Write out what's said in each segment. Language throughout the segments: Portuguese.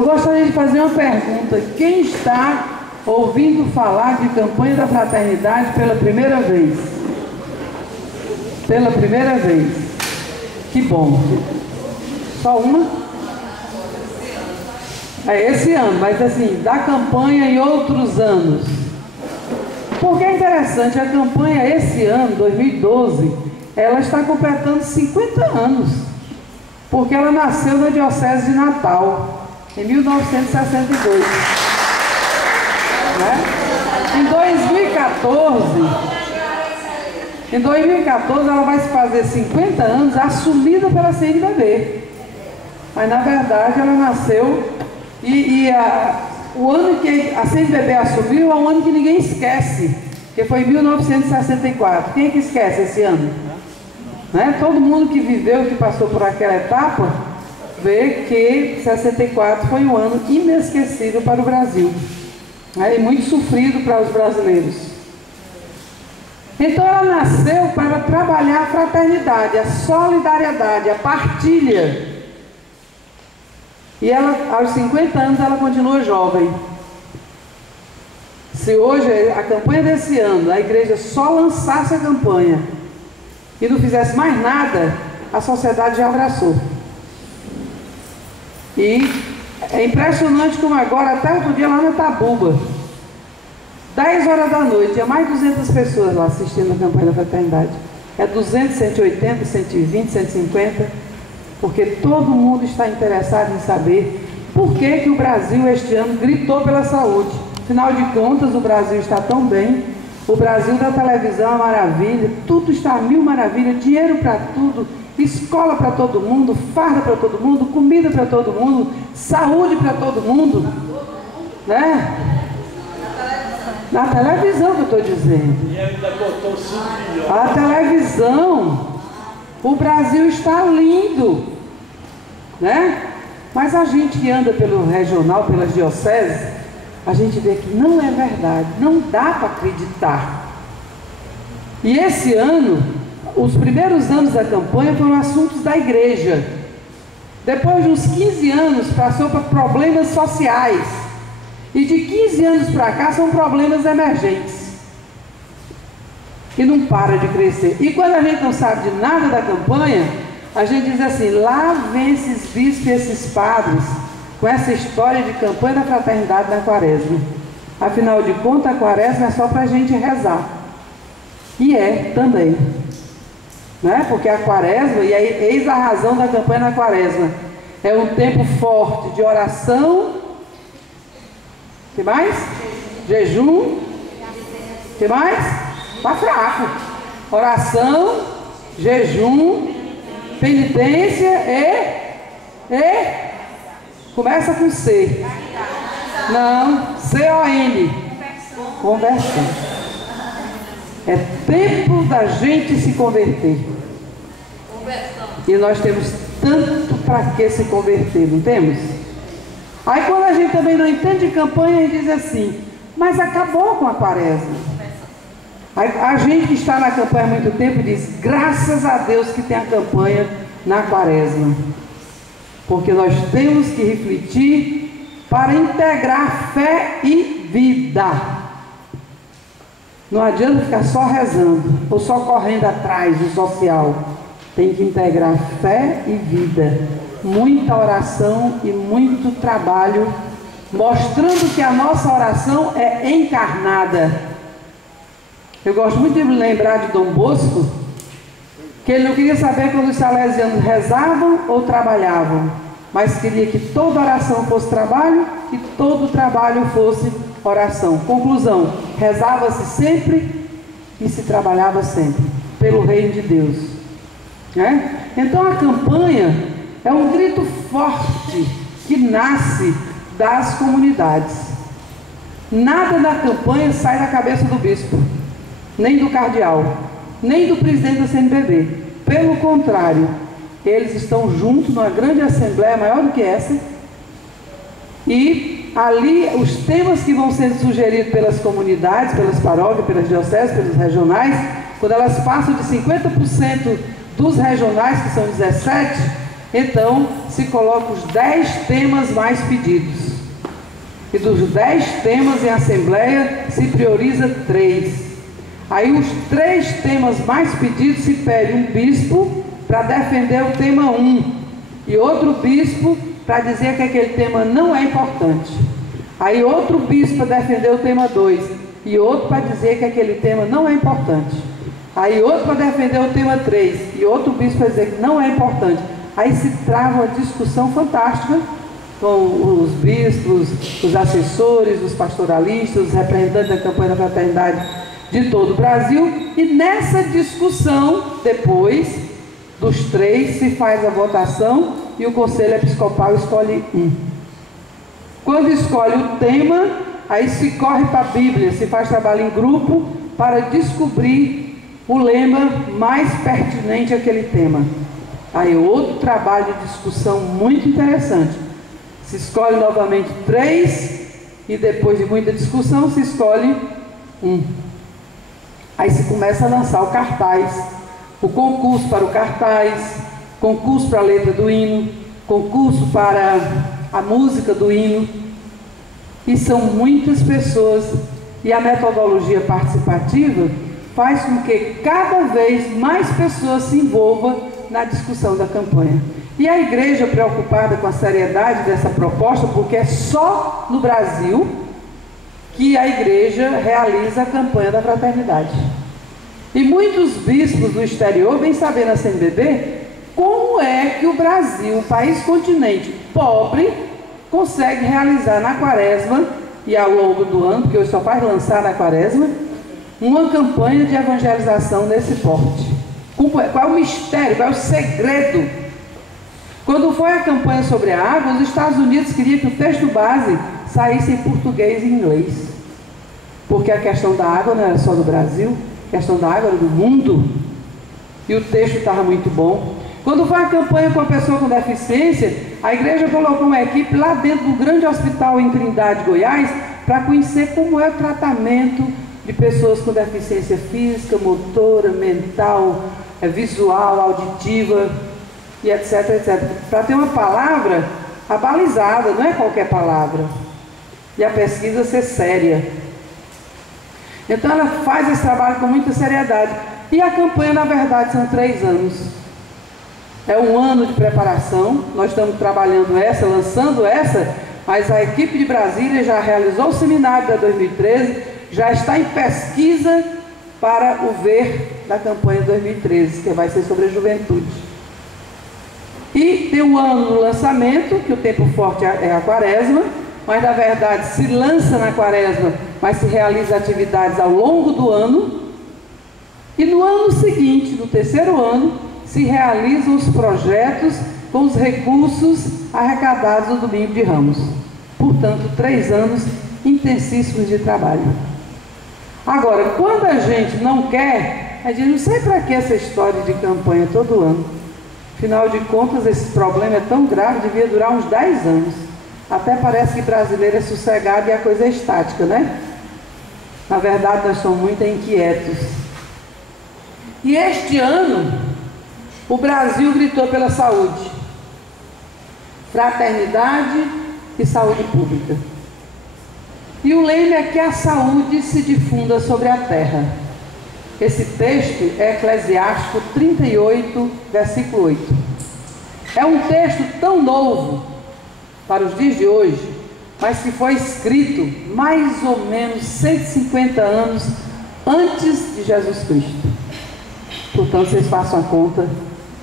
Eu gostaria de fazer uma pergunta. Quem está ouvindo falar de campanha da fraternidade pela primeira vez? Pela primeira vez. Que bom. Só uma? É esse ano, mas assim, da campanha em outros anos. Porque é interessante, a campanha esse ano, 2012, ela está completando 50 anos. Porque ela nasceu na Diocese de Natal, em 1962. Né? Em 2014 ela vai se fazer 50 anos, assumida pela CNBB. Mas na verdade ela nasceu o ano que a CNBB assumiu é um ano que ninguém esquece, que foi 1964. Quem é que esquece esse ano? Né? Todo mundo que viveu, que passou por aquela etapa, vê que 64 foi um ano inesquecível para o Brasil, né? E muito sofrido para os brasileiros. Então ela nasceu para trabalhar a fraternidade, a solidariedade, a partilha. E ela, aos 50 anos, ela continua jovem. Se hoje a campanha desse ano, a igreja só lançasse a campanha e não fizesse mais nada, a sociedade já abraçou. E é impressionante como agora, até outro dia lá na Tabuba, 10 horas da noite, tinha mais de 200 pessoas lá assistindo a campanha da fraternidade. É 200, 180, 120, 150... porque todo mundo está interessado em saber por que o Brasil este ano gritou pela saúde. Afinal de contas, o Brasil está tão bem, o Brasil da televisão é maravilha, tudo está a mil maravilhas, dinheiro para tudo, escola para todo mundo, farda para todo mundo, comida para todo mundo, saúde para todo mundo, né? Na televisão que eu estou dizendo. E ainda botou 5 milhões. A televisão... O Brasil está lindo, né? Mas a gente que anda pelo regional, pelas dioceses, a gente vê que não é verdade, não dá para acreditar. E esse ano, os primeiros anos da campanha foram assuntos da igreja. Depois de uns 15 anos, passou para problemas sociais. E de 15 anos para cá, são problemas emergentes. Que não para de crescer. E quando a gente não sabe de nada da campanha, a gente diz assim, lá vem esses bispos e esses padres com essa história de campanha da fraternidade na quaresma. Afinal de contas, a quaresma é só para a gente rezar. E é também. Né? Porque a quaresma, e aí, eis a razão da campanha na quaresma, é um tempo forte de oração. Que mais? Jejum. Que mais? Está fraco. Oração, jejum, penitência e começa com C. Não, C-O-N. Conversão. É tempo da gente se converter. E nós temos tanto para que se converter, não temos? Aí quando a gente também não entende campanha, a gente diz assim, mas acabou com a quaresma. A gente que está na campanha há muito tempo diz, graças a Deus que tem a campanha na quaresma. Porque nós temos que refletir para integrar fé e vida. Não adianta ficar só rezando, ou só correndo atrás do social. Tem que integrar fé e vida. Muita oração e muito trabalho, mostrando que a nossa oração é encarnada. Eu gosto muito de lembrar de Dom Bosco, que ele não queria saber quando os salesianos rezavam ou trabalhavam, mas queria que toda oração fosse trabalho e todo trabalho fosse oração. Conclusão, rezava-se sempre e se trabalhava sempre, pelo reino de Deus. Né? Então a campanha é um grito forte que nasce das comunidades. Nada da campanha sai da cabeça do bispo, nem do cardeal, nem do presidente da CNBB. Pelo contrário, eles estão juntos numa grande assembleia, maior do que essa, e ali os temas que vão sendo sugeridos pelas comunidades, pelas paróquias, pelas dioceses, pelos regionais, quando elas passam de 50% dos regionais, que são 17, então se coloca os 10 temas mais pedidos. E dos 10 temas em assembleia se prioriza 3. Aí os 3 temas mais pedidos se pede um bispo para defender o tema 1 e outro bispo para dizer que aquele tema não é importante. Aí outro bispo para defender o tema 2 e outro para dizer que aquele tema não é importante. Aí outro para defender o tema 3 e outro bispo para dizer que não é importante. Aí se trava uma discussão fantástica com os bispos, os assessores, os pastoralistas, os representantes da campanha da fraternidade de todo o Brasil. E nessa discussão, depois dos 3, se faz a votação e o Conselho Episcopal escolhe um. Quando escolhe o tema, aí se corre para a Bíblia, se faz trabalho em grupo para descobrir o lema mais pertinente àquele tema. Aí outro trabalho de discussão muito interessante. Se escolhe novamente 3 e depois de muita discussão se escolhe um. Aí se começa a lançar o cartaz, o concurso para o cartaz, concurso para a letra do hino, concurso para a música do hino. E são muitas pessoas, e a metodologia participativa faz com que cada vez mais pessoas se envolvam na discussão da campanha. E a igreja, preocupada com a seriedade dessa proposta, porque é só no Brasil que a igreja realiza a campanha da fraternidade. E muitos bispos do exterior vêm saber na CNBB como é que o Brasil, um país continente pobre, consegue realizar na quaresma e ao longo do ano, porque hoje só faz lançar na quaresma, uma campanha de evangelização nesse porte. Qual é o mistério, qual é o segredo? Quando foi a campanha sobre a água, os Estados Unidos queriam que o texto base saísse em português e inglês, porque a questão da água não era só do Brasil, a questão da água era do mundo, e o texto estava muito bom. Quando foi a campanha com a pessoa com deficiência, a igreja colocou uma equipe lá dentro do grande hospital em Trindade, Goiás, para conhecer como é o tratamento de pessoas com deficiência física, motora, mental, visual, auditiva, e etc, etc. Para ter uma palavra abalizada, não é qualquer palavra. E a pesquisa ser séria. Então ela faz esse trabalho com muita seriedade. E a campanha, na verdade, são 3 anos. É um ano de preparação. Nós estamos trabalhando essa, lançando essa, mas a equipe de Brasília já realizou o seminário da 2013, já está em pesquisa para o ver da campanha de 2013, que vai ser sobre a juventude. E tem um ano no lançamento, que o tempo forte é a quaresma, mas na verdade se lança na quaresma, mas se realiza atividades ao longo do ano. E no ano seguinte, no 3º ano, se realizam os projetos com os recursos arrecadados no Domingo de Ramos. Portanto, 3 anos intensíssimos de trabalho. Agora, quando a gente não quer, a gente não sei para que essa história de campanha todo ano. Afinal de contas, esse problema é tão grave, devia durar uns 10 anos. Até parece que brasileiro é sossegado e a coisa é estática, né? Na verdade, nós somos muito inquietos. E este ano, o Brasil gritou pela saúde. Fraternidade e saúde pública. E o lema é que a saúde se difunda sobre a terra. Esse texto é Eclesiástico 38, versículo 8. É um texto tão novo para os dias de hoje, mas que foi escrito mais ou menos 150 anos antes de Jesus Cristo. Portanto, vocês façam a conta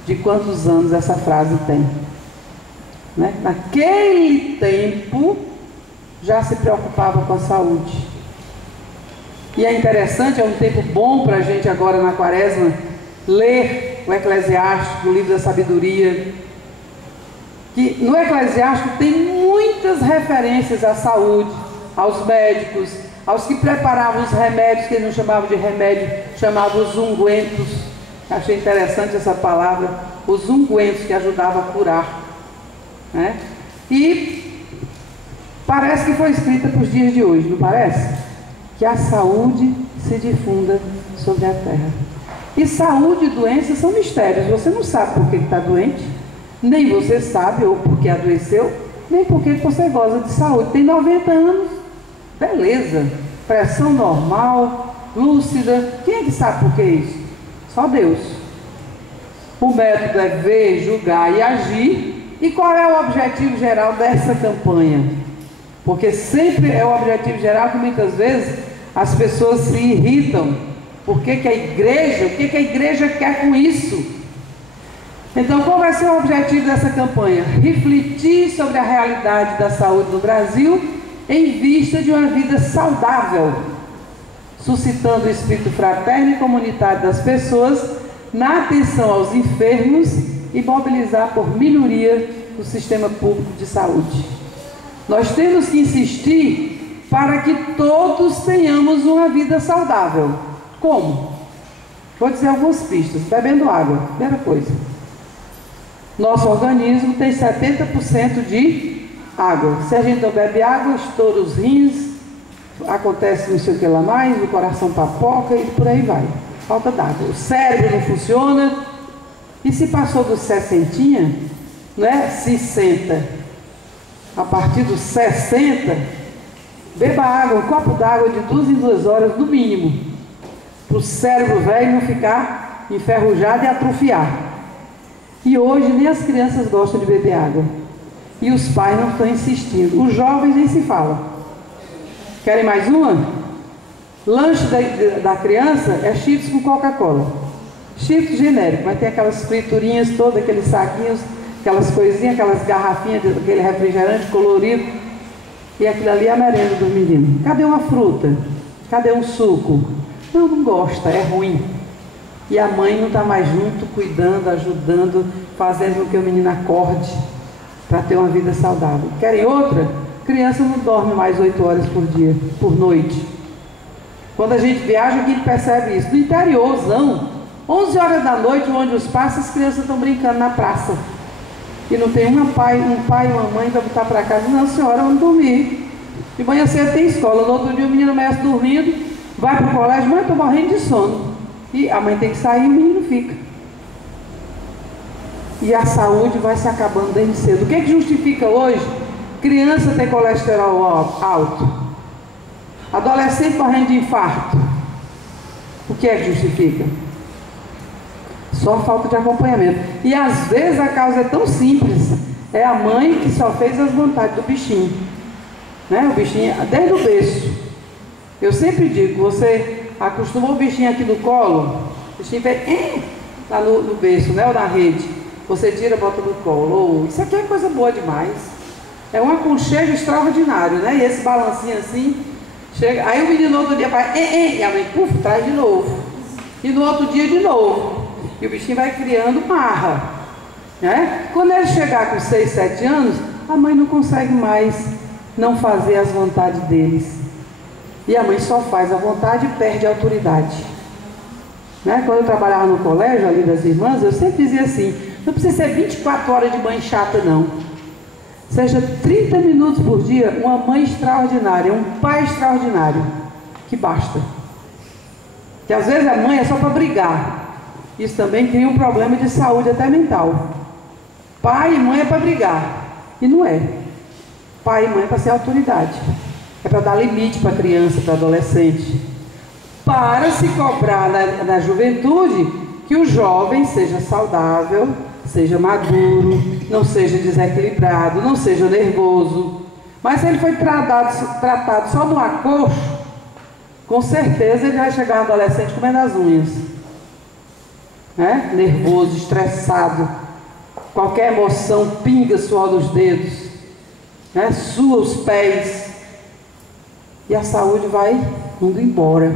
de quantos anos essa frase tem. Né? Naquele tempo, já se preocupava com a saúde. E é interessante, é um tempo bom para a gente agora na quaresma, ler o Eclesiástico, o livro da sabedoria. Que no Eclesiástico tem muitas referências à saúde, aos médicos, aos que preparavam os remédios, que eles não chamavam de remédio, chamavam os ungüentos. Achei interessante essa palavra, os ungüentos que ajudavam a curar. Né? E parece que foi escrita para os dias de hoje, não parece? Que a saúde se difunda sobre a terra. E saúde e doença são mistérios. Você não sabe por que está doente. Nem você sabe, ou porque adoeceu, nem porque você goza de saúde. Tem 90 anos, beleza, pressão normal, lúcida. Quem é que sabe por que isso? Só Deus. O método é ver, julgar e agir. E qual é o objetivo geral dessa campanha? Porque sempre é o objetivo geral que muitas vezes as pessoas se irritam. Por que que a igreja, o que que a igreja quer com isso? Então, qual vai ser o objetivo dessa campanha? Refletir sobre a realidade da saúde no Brasil em vista de uma vida saudável, suscitando o espírito fraterno e comunitário das pessoas na atenção aos enfermos e mobilizar por melhoria do sistema público de saúde. Nós temos que insistir para que todos tenhamos uma vida saudável. Como? Vou dizer algumas pistas. Bebendo água, primeira coisa. Nosso organismo tem 70% de água. Se a gente não bebe água, estoura os rins, acontece não sei o que lá mais, o coração papoca e por aí vai. Falta d'água. O cérebro não funciona. E se passou dos 60, né? 60. A partir dos 60, beba água, um copo d'água de 2 em 2 horas no mínimo. Para o cérebro velho não ficar enferrujado e atrofiar. E hoje nem as crianças gostam de beber água. E os pais não estão insistindo. Os jovens nem se falam. Querem mais uma? Lanche da criança é Cheetos com Coca-Cola. Cheetos genérico, mas tem aquelas friturinhas todas, aqueles saquinhos, aquelas coisinhas, aquelas garrafinhas, aquele refrigerante colorido. E aquilo ali é a merenda do menino. Cadê uma fruta? Cadê um suco? Não gosta, é ruim. E a mãe não está mais junto, cuidando, ajudando, fazendo com que o menino acorde para ter uma vida saudável. Querem outra? Criança não dorme mais 8 horas por dia, por noite. Quando a gente viaja, a gente percebe isso. No interiorzão, 11 horas da noite, onde os passa, as crianças estão brincando na praça. E não tem um pai e uma mãe para voltar para casa. Não, senhora, vamos dormir. De manhã cedo tem escola. No outro dia o menino amanhece dormindo, vai para o colégio, mãe, estou morrendo de sono. E a mãe tem que sair e o menino fica. E a saúde vai se acabando desde cedo. O que é que justifica hoje? Criança ter colesterol alto. Adolescente morrendo de infarto. O que é que justifica? Só falta de acompanhamento. E às vezes a causa é tão simples. É a mãe que só fez as vontades do bichinho. Né? O bichinho, desde o berço. Eu sempre digo, você acostumou o bichinho aqui no colo, o bichinho vem lá no berço, né, ou na rede, você tira, bota no colo. Isso aqui é coisa boa demais. É um aconchego extraordinário, né? E esse balancinho assim, chega, aí o menino outro dia faz, e a mãe, traz de novo. E no outro dia de novo. E o bichinho vai criando marra, né? Quando ele chegar com 6, 7 anos, a mãe não consegue mais não fazer as vontades deles. E a mãe só faz a vontade e perde a autoridade. Né? Quando eu trabalhava no colégio ali das irmãs, eu sempre dizia assim, não precisa ser 24 horas de mãe chata não. Seja 30 minutos por dia, uma mãe extraordinária, um pai extraordinário, que basta. Que às vezes a mãe é só para brigar. Isso também cria um problema de saúde até mental. Pai e mãe é para brigar. E não é. Pai e mãe é para ser autoridade. É para dar limite para a criança, para o adolescente. Para se cobrar na juventude que o jovem seja saudável, seja maduro, não seja desequilibrado, não seja nervoso. Mas se ele foi tratado só no acocho, com certeza ele vai chegar no adolescente comendo as unhas. Né? Nervoso, estressado, qualquer emoção pinga suor dos dedos, né? Sua os pés. E a saúde vai indo embora.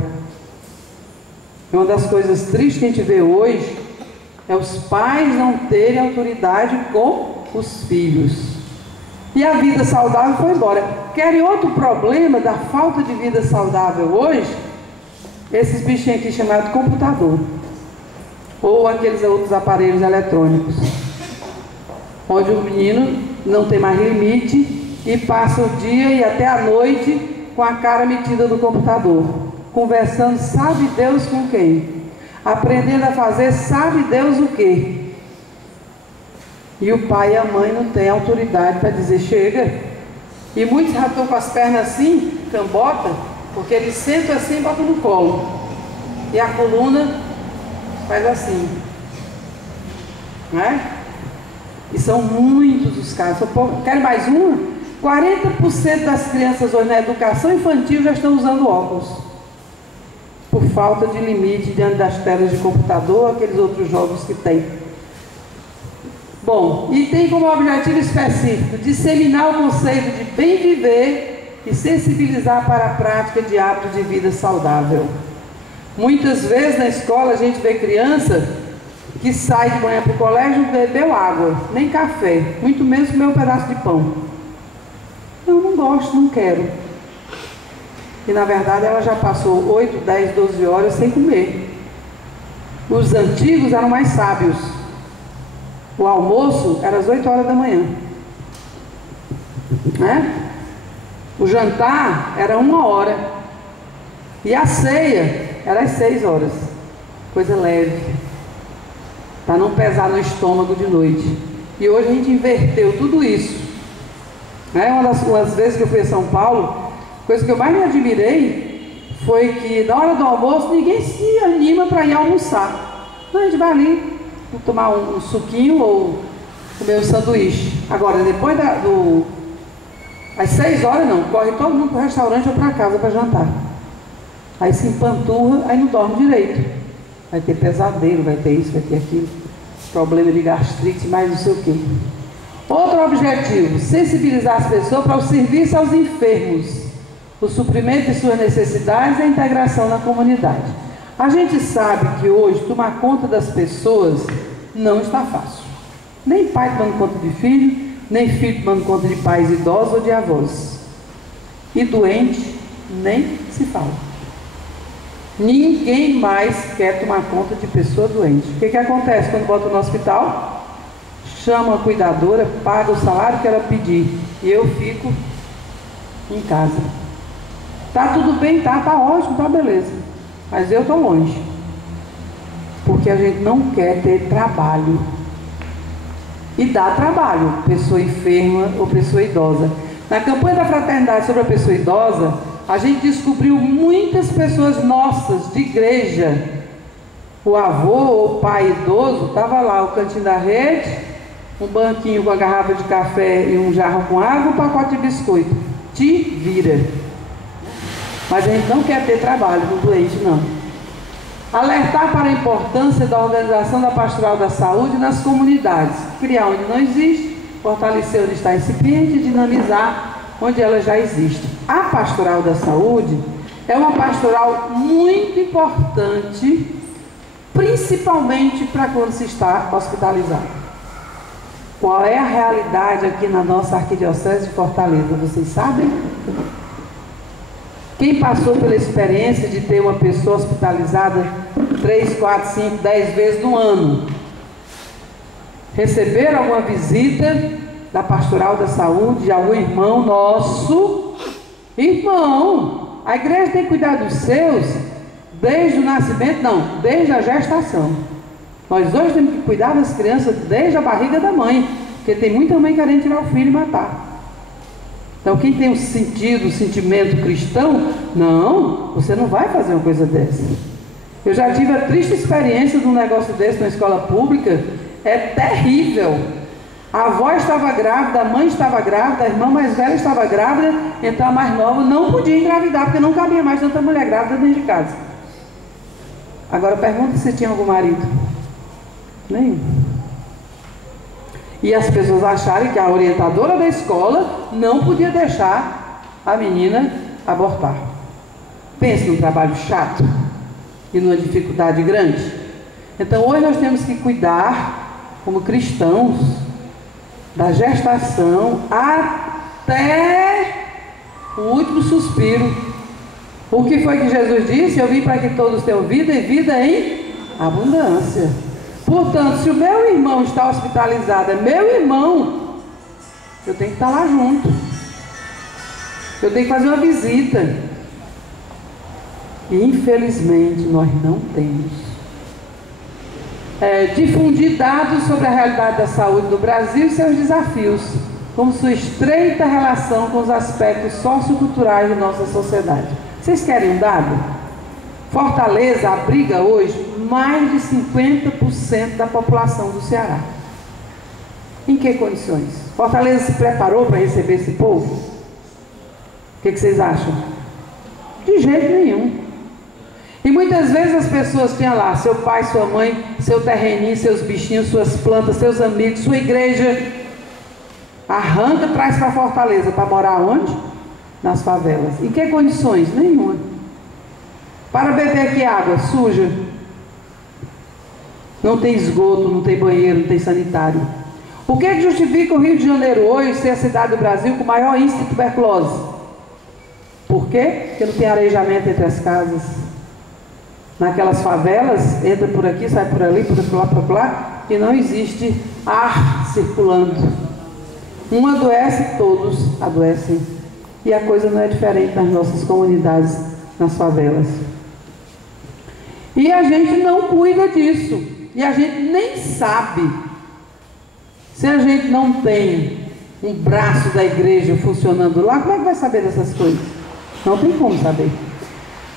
E uma das coisas tristes que a gente vê hoje é os pais não terem autoridade com os filhos. E a vida saudável foi embora. Querem outro problema da falta de vida saudável hoje? Esses bichinhos aqui chamados computador. Ou aqueles outros aparelhos eletrônicos. Onde o menino não tem mais limite e passa o dia e até a noite com a cara metida no computador, conversando sabe Deus com quem, aprendendo a fazer sabe Deus o quê. E o pai e a mãe não têm autoridade para dizer chega. E muitos já estão com as pernas assim, cambota, porque eles sentam assim e botam no colo. E a coluna faz assim. Né? E são muitos os casos. Querem mais uma? 40% das crianças hoje na educação infantil já estão usando óculos. Por falta de limite diante das telas de computador, aqueles outros jogos que tem. Bom, e tem como objetivo específico disseminar o conceito de bem viver e sensibilizar para a prática de hábitos de vida saudável. Muitas vezes na escola a gente vê criança que sai de manhã para o colégio e bebeu água, nem café, muito menos comer um pedaço de pão. Eu não gosto, não quero. E na verdade ela já passou 8, 10, 12 horas sem comer. Os antigos eram mais sábios. O almoço era às 8 horas da manhã. Né? O jantar era 1 hora. E a ceia era às 6 horas. Coisa leve. Para não pesar no estômago de noite. E hoje a gente inverteu tudo isso. Né? Uma das vezes que eu fui a São Paulo, a coisa que eu mais me admirei foi que na hora do almoço ninguém se anima para ir almoçar. Não, a gente vai ali tomar um suquinho ou comer um sanduíche. Agora, depois às 6 horas não, corre todo mundo para o restaurante ou para casa para jantar. Aí se empanturra, aí não dorme direito. Vai ter pesadelo, vai ter isso, vai ter aquilo, problema de gastrite, mais não sei o quê. Outro objetivo, sensibilizar as pessoas para o serviço aos enfermos, o suprimento de suas necessidades e a integração na comunidade. A gente sabe que hoje tomar conta das pessoas não está fácil. Nem pai tomando conta de filho, nem filho tomando conta de pais idosos ou de avós. E doente, nem se fala. Ninguém mais quer tomar conta de pessoa doente. O que acontece quando bota no hospital? Chama a cuidadora, paga o salário que ela pedir. E eu fico em casa. Tá tudo bem, tá ótimo, tá beleza. Mas eu estou longe. Porque a gente não quer ter trabalho. E dá trabalho, pessoa enferma ou pessoa idosa. Na campanha da fraternidade sobre a pessoa idosa, a gente descobriu muitas pessoas nossas de igreja. O avô ou o pai idoso estava lá, o cantinho da rede, um banquinho com a garrafa de café e um jarro com água, um pacote de biscoito. Te vira. Mas a gente não quer ter trabalho com doente, não. Alertar para a importância da organização da pastoral da saúde nas comunidades. Criar onde não existe, fortalecer onde está incipiente e dinamizar onde ela já existe. A pastoral da saúde é uma pastoral muito importante, principalmente para quando se está hospitalizado. Qual é a realidade aqui na nossa arquidiocese de Fortaleza? Vocês sabem? Quem passou pela experiência de ter uma pessoa hospitalizada 3, 4, 5, 10 vezes no ano? Receberam alguma visita da pastoral da saúde, de algum irmão nosso? Irmão, a igreja tem que cuidar dos seus desde o nascimento? Não, desde a gestação. Nós hoje temos que cuidar das crianças desde a barriga da mãe, porque tem muita mãe querendo tirar o filho e matar. Então quem tem o sentimento cristão, não, você não vai fazer uma coisa dessa. Eu já tive a triste experiência de um negócio desse na escola pública, é terrível. A avó estava grávida, a mãe estava grávida, a irmã mais velha estava grávida, então a mais nova não podia engravidar, porque não cabia mais tanta mulher grávida dentro de casa. Agora pergunta se tinha algum marido. Nenhum. E as pessoas acharem que a orientadora da escola não podia deixar a menina abortar. Pense num trabalho chato e numa dificuldade grande. Então hoje nós temos que cuidar, como cristãos, da gestação até o último suspiro. O que foi que Jesus disse? Eu vim para que todos tenham vida e vida em abundância. Portanto, se o meu irmão está hospitalizado, é meu irmão, eu tenho que estar lá junto. Eu tenho que fazer uma visita. E infelizmente nós não temos. difundir dados sobre a realidade da saúde do Brasil e seus desafios, como sua estreita relação com os aspectos socioculturais de nossa sociedade. Vocês querem um dado? Fortaleza abriga hoje mais de 50% da população do Ceará. Em que condições? Fortaleza se preparou para receber esse povo? O que vocês acham? De jeito nenhum. E muitas vezes as pessoas tinham lá seu pai, sua mãe, seu terreninho, seus bichinhos, suas plantas, seus amigos, sua igreja. Arranca, traz para Fortaleza, para morar onde? Nas favelas. Em que condições? Nenhuma. Para beber aqui água suja. Não tem esgoto, não tem banheiro, não tem sanitário. O que justifica o Rio de Janeiro hoje ser a cidade do Brasil com o maior índice de tuberculose? Por quê? Porque não tem arejamento entre as casas. Naquelas favelas, entra por aqui, sai por ali, por lá, e não existe ar circulando. Um adoece, todos adoecem. E a coisa não é diferente nas nossas comunidades, nas favelas. E a gente não cuida disso. E a gente nem sabe. Se a gente não tem um braço da igreja funcionando lá, como é que vai saber dessas coisas? Não tem como saber.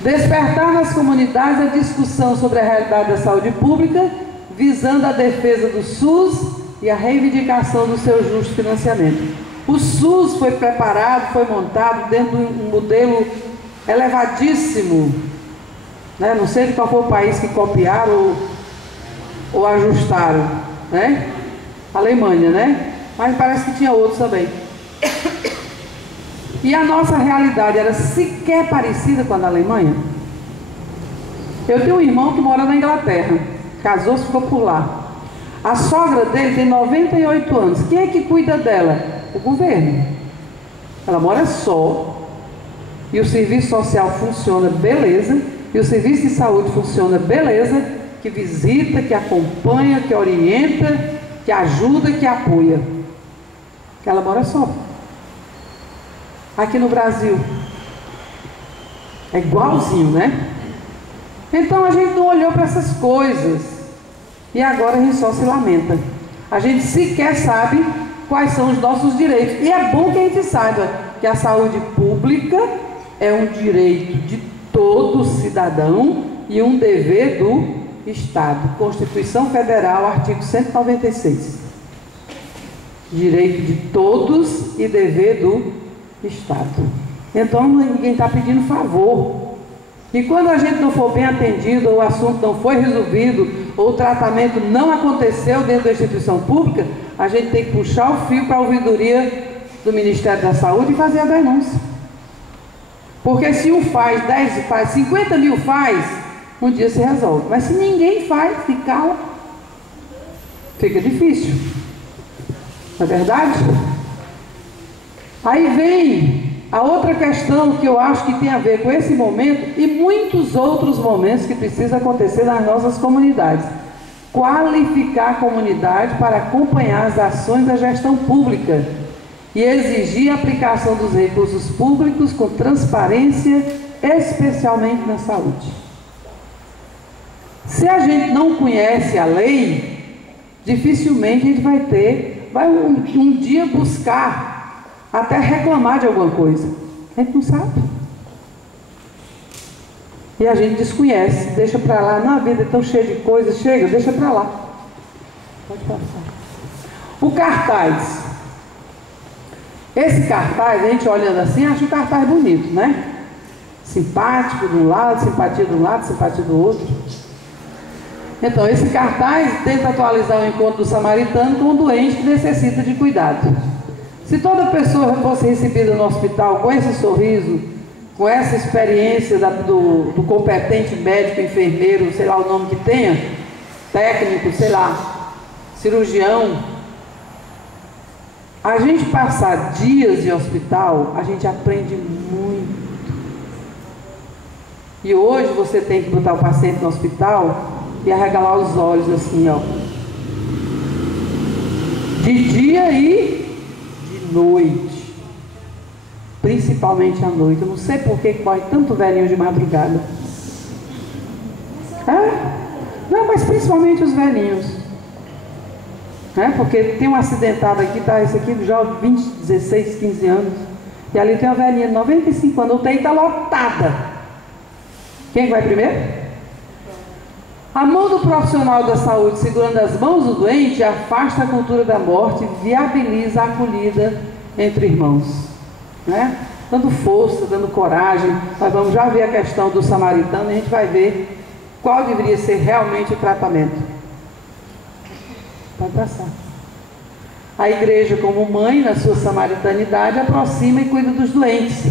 Despertar nas comunidades a discussão sobre a realidade da saúde pública, visando a defesa do SUS e a reivindicação do seu justo financiamento. O SUS foi preparado, foi montado dentro de um modelo elevadíssimo, né? Não sei qual foi o país que copiaram ou ajustaram, né? Alemanha, né? Mas parece que tinha outros também. E a nossa realidade era sequer parecida com a da Alemanha. Eu tenho um irmão que mora na Inglaterra, casou-se, ficou por lá. A sogra dele tem 98 anos. Quem é que cuida dela? O governo. Ela mora só. E o serviço social funciona, beleza. E o serviço de saúde funciona, beleza. Que visita, que acompanha, que orienta, que ajuda, que apoia. Ela mora só. Aqui no Brasil é igualzinho, né? Então a gente não olhou para essas coisas e agora a gente só se lamenta. A gente sequer sabe quais são os nossos direitos. E é bom que a gente saiba que a saúde pública é um direito de todo cidadão e um dever do Estado. Constituição Federal, artigo 196. Direito de todos e dever do Estado. Então ninguém está pedindo favor. E quando a gente não for bem atendido, ou o assunto não foi resolvido, ou o tratamento não aconteceu dentro da instituição pública, a gente tem que puxar o fio para a ouvidoria do Ministério da Saúde e fazer a denúncia. Porque se um faz, 10 faz, 50 mil faz, um dia se resolve. Mas se ninguém faz, se cala, fica difícil. Não é verdade? Aí vem a outra questão que eu acho que tem a ver com esse momento e muitos outros momentos que precisam acontecer nas nossas comunidades. Qualificar a comunidade para acompanhar as ações da gestão pública e exigir a aplicação dos recursos públicos com transparência, especialmente na saúde. Se a gente não conhece a lei, dificilmente a gente vai um dia buscar até reclamar de alguma coisa. A gente não sabe. E a gente desconhece, deixa para lá. Não, a vida é tão cheia de coisas, chega, deixa para lá. Pode passar. O cartaz. Esse cartaz, a gente olhando assim, acha o cartaz bonito, né? Simpático de um lado, simpatia de um lado, simpatia do outro. Então, esse cartaz tenta atualizar o encontro do samaritano com um doente que necessita de cuidado. Se toda pessoa fosse recebida no hospital com esse sorriso, com essa experiência do competente médico, enfermeiro, sei lá o nome que tenha, técnico, sei lá, cirurgião, a gente passar dias de hospital, a gente aprende muito. E hoje você tem que botar o paciente no hospital e arregalar os olhos assim, ó. De dia e de noite. Principalmente à noite. Eu não sei por que morre tanto velhinho de madrugada. É? Não, mas principalmente os velhinhos. Né? Porque tem um acidentado aqui, tá? Esse aqui jovem, 20, 16, 15 anos. E ali tem uma velhinha de 95 anos, a UTI está lotada. Quem vai primeiro? A mão do profissional da saúde segurando as mãos do doente afasta a cultura da morte, viabiliza a acolhida entre irmãos, né? Dando força, dando coragem. Nós vamos já ver a questão do samaritano e a gente vai ver qual deveria ser realmente o tratamento. Pode passar. A igreja, como mãe, na sua samaritanidade, aproxima e cuida dos doentes,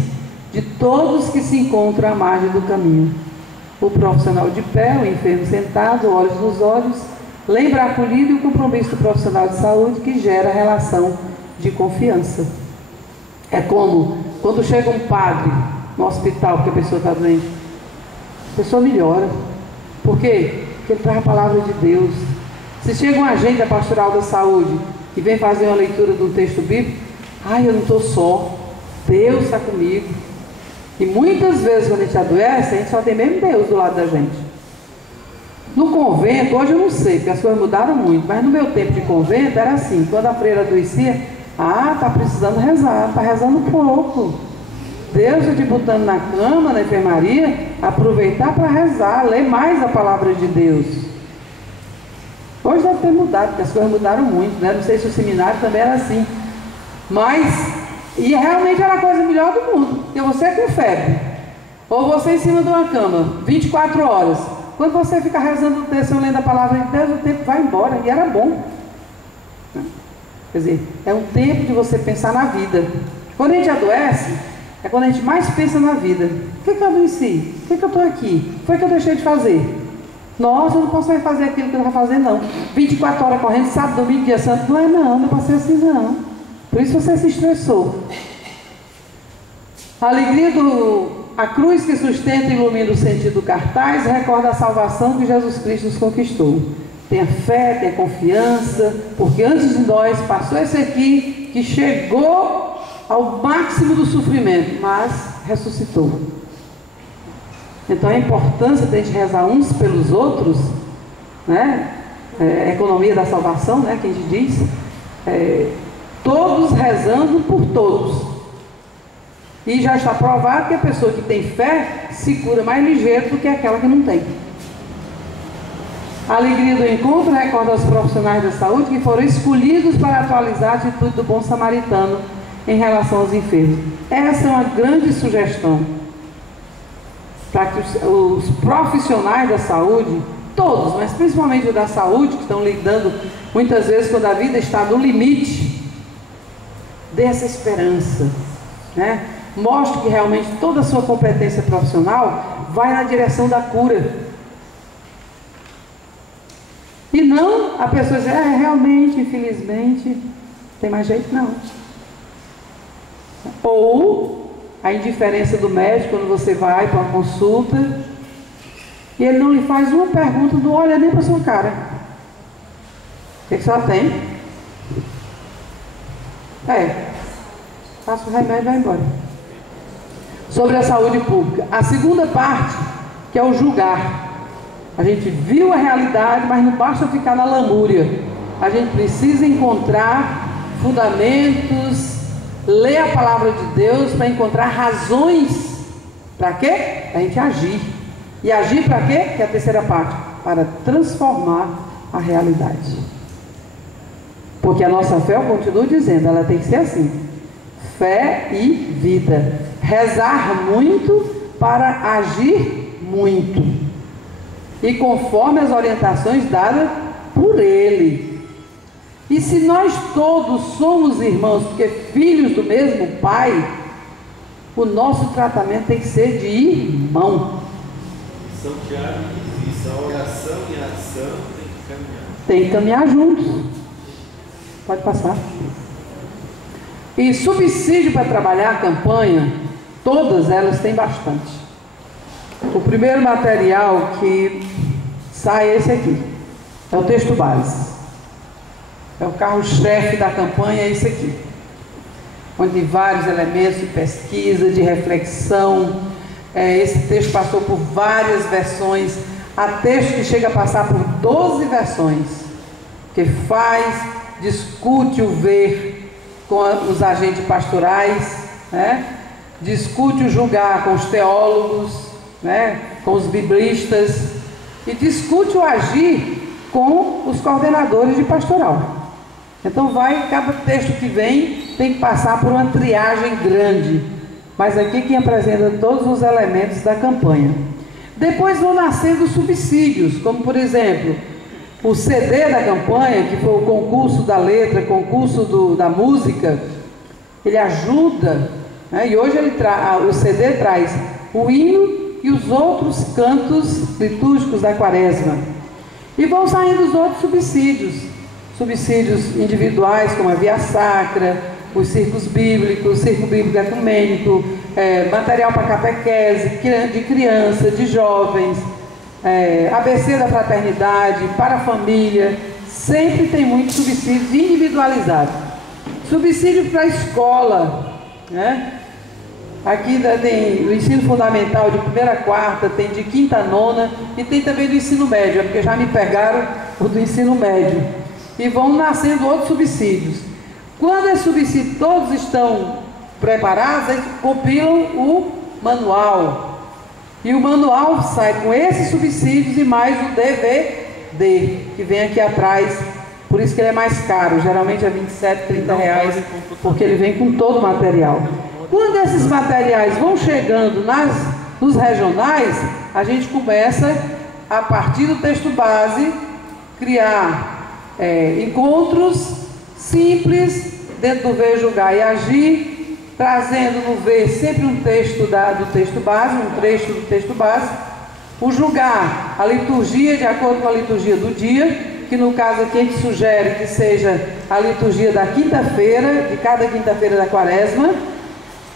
de todos que se encontram à margem do caminho. O profissional de pé, o enfermo sentado, olhos nos olhos, lembra a acolhida e o compromisso do profissional de saúde que gera relação de confiança. É como quando chega um padre no hospital porque a pessoa está doente, a pessoa melhora. Por quê? Porque ele traz a palavra de Deus. Se chega um agente da pastoral da saúde e vem fazer uma leitura do texto bíblico, eu não estou só, Deus está comigo. E muitas vezes quando a gente adoece, a gente só tem mesmo Deus do lado da gente. No convento, hoje eu não sei, porque as coisas mudaram muito, mas no meu tempo de convento era assim, quando a freira adoecia, está precisando rezar, está rezando pouco. Deus está te botando na cama, na enfermaria, aproveitar para rezar, ler mais a palavra de Deus. Hoje deve ter mudado, porque as coisas mudaram muito, né? Não sei se o seminário também era assim, mas... E realmente era a coisa melhor do mundo. Porque você com febre, ou você em cima de uma cama, 24 horas. Quando você fica rezando o texto, lendo a palavra de Deus, o tempo vai embora. E era bom. Quer dizer, é um tempo de você pensar na vida. Quando a gente adoece, é quando a gente mais pensa na vida. Por que eu adoeci? Por que eu estou aqui? Foi que eu deixei de fazer? Nossa, eu não posso mais fazer aquilo que eu estava fazendo, não. 24 horas correndo, sábado, domingo, dia santo. Não posso ser assim, não. Por isso você se estressou. A alegria a cruz que sustenta e ilumina o sentido do cartaz recorda a salvação que Jesus Cristo nos conquistou. Tenha fé, tenha confiança, porque antes de nós passou esse aqui que chegou ao máximo do sofrimento, mas ressuscitou. Então a importância de a gente rezar uns pelos outros, né? A economia da salvação, né? Que a gente diz, todos rezando por todos. E já está provado que a pessoa que tem fé se cura mais ligeiro do que aquela que não tem. A alegria do encontro recorda aos profissionais da saúde que foram escolhidos para atualizar a atitude do bom samaritano em relação aos enfermos. Essa é uma grande sugestão para que os profissionais da saúde, todos, mas principalmente os da saúde, que estão lidando muitas vezes quando a vida está no limite, dê essa esperança, né? Mostre que realmente toda a sua competência profissional vai na direção da cura. E não a pessoa dizer, realmente, infelizmente, tem mais jeito não. Ou a indiferença do médico quando você vai para uma consulta e ele não lhe faz uma pergunta, não olha nem para a sua cara. O que a senhora tem? Passa o remédio e vai embora. Sobre a saúde pública. A segunda parte, que é o julgar. A gente viu a realidade, mas não basta ficar na lamúria. A gente precisa encontrar fundamentos, ler a palavra de Deus para encontrar razões. Para quê? Para a gente agir. E agir para quê? Que é a terceira parte. Para transformar a realidade. Porque a nossa fé, eu continuo dizendo, ela tem que ser assim. Fé e vida. Rezar muito para agir muito. E conforme as orientações dadas por Ele. E se nós todos somos irmãos, porque filhos do mesmo Pai, o nosso tratamento tem que ser de irmão. São Tiago diz isso, a oração e a ação tem que caminhar. Tem que caminhar juntos. Pode passar. E subsídio para trabalhar a campanha, todas elas têm bastante. O primeiro material que sai é esse aqui. É o texto base. É o carro-chefe da campanha, é esse aqui. Onde tem vários elementos de pesquisa, de reflexão. Esse texto passou por várias versões. Há texto que chega a passar por 12 versões, que discute o ver com os agentes pastorais, né? Discute o julgar com os teólogos, né? Com os biblistas, e discute o agir com os coordenadores de pastoral. Então cada texto que vem tem que passar por uma triagem grande, mas aqui quem apresenta todos os elementos da campanha. Depois vão nascendo subsídios, como por exemplo, o CD da campanha, que foi o concurso da letra, concurso da música, ele ajuda, né? E hoje o CD traz o hino e os outros cantos litúrgicos da quaresma. E vão saindo os outros subsídios individuais, como a Via Sacra, os círculos bíblicos, círculo bíblico ecumênico, material para catequese, de criança, de jovens, ABC da fraternidade, para a família, sempre tem muitos subsídios individualizados. Subsídio para a escola, né? Aqui tem o ensino fundamental de 1ª a 4ª, tem de 5ª a 9ª e tem também do ensino médio, porque já me pegaram o do ensino médio. E vão nascendo outros subsídios. Quando esse subsídio todos estão preparados, eles compilam o manual. E o manual sai com esses subsídios e mais o DVD, que vem aqui atrás. Por isso que ele é mais caro, geralmente é R$27, R$30, porque ele vem com todo o material. Quando esses materiais vão chegando nos regionais, a gente começa, a partir do texto base, criar encontros simples dentro do Ver, Julgar e Agir, trazendo no Ver sempre um texto do texto base, um trecho do texto base. O Julgar, a liturgia de acordo com a liturgia do dia, que no caso aqui a gente sugere que seja a liturgia da quinta-feira, de cada quinta-feira da quaresma.